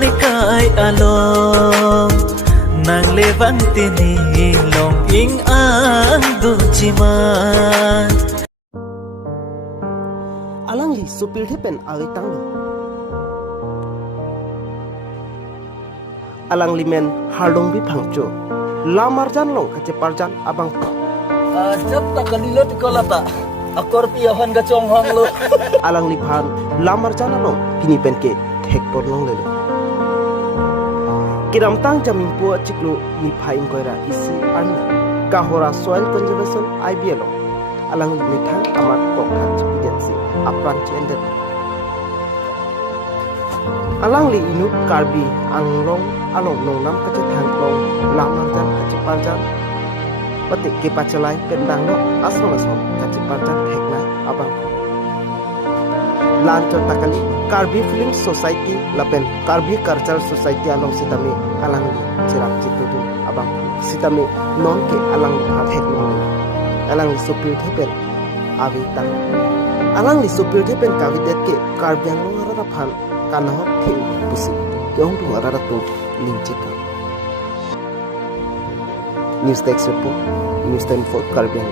ni kai along nang levang tini long ing ang dunchiman alang li supil hepen awi tanglo alang li men hardong bi phangcho lamar jan long kache parjan abang jab tak kalilot kolata akor piyahan ga chong hong lo alang li phan lamar jan long pini pen ke thek por long le kiram tang jamin pu chiklu ni phain koira isi an kahora soil conservation IBL alang li mithang amat kokha chipidensi apran chender alang li inu karbi anglong along nong nam kache thangklong lamar jan kache parjan pati ke pachalai pendang no asong kache parjan theknai abang lancho takali Karbi Film Society lapen Karbi Cultural Society along sitami alang li chirap chitudu abang sitami non ke alang li thek non alang li supil thepen abi tang alang li supil thepen kavidet ke karbyang rara phan kanho the pusi yong tu rara tu linchek news text report news 10 for karbyang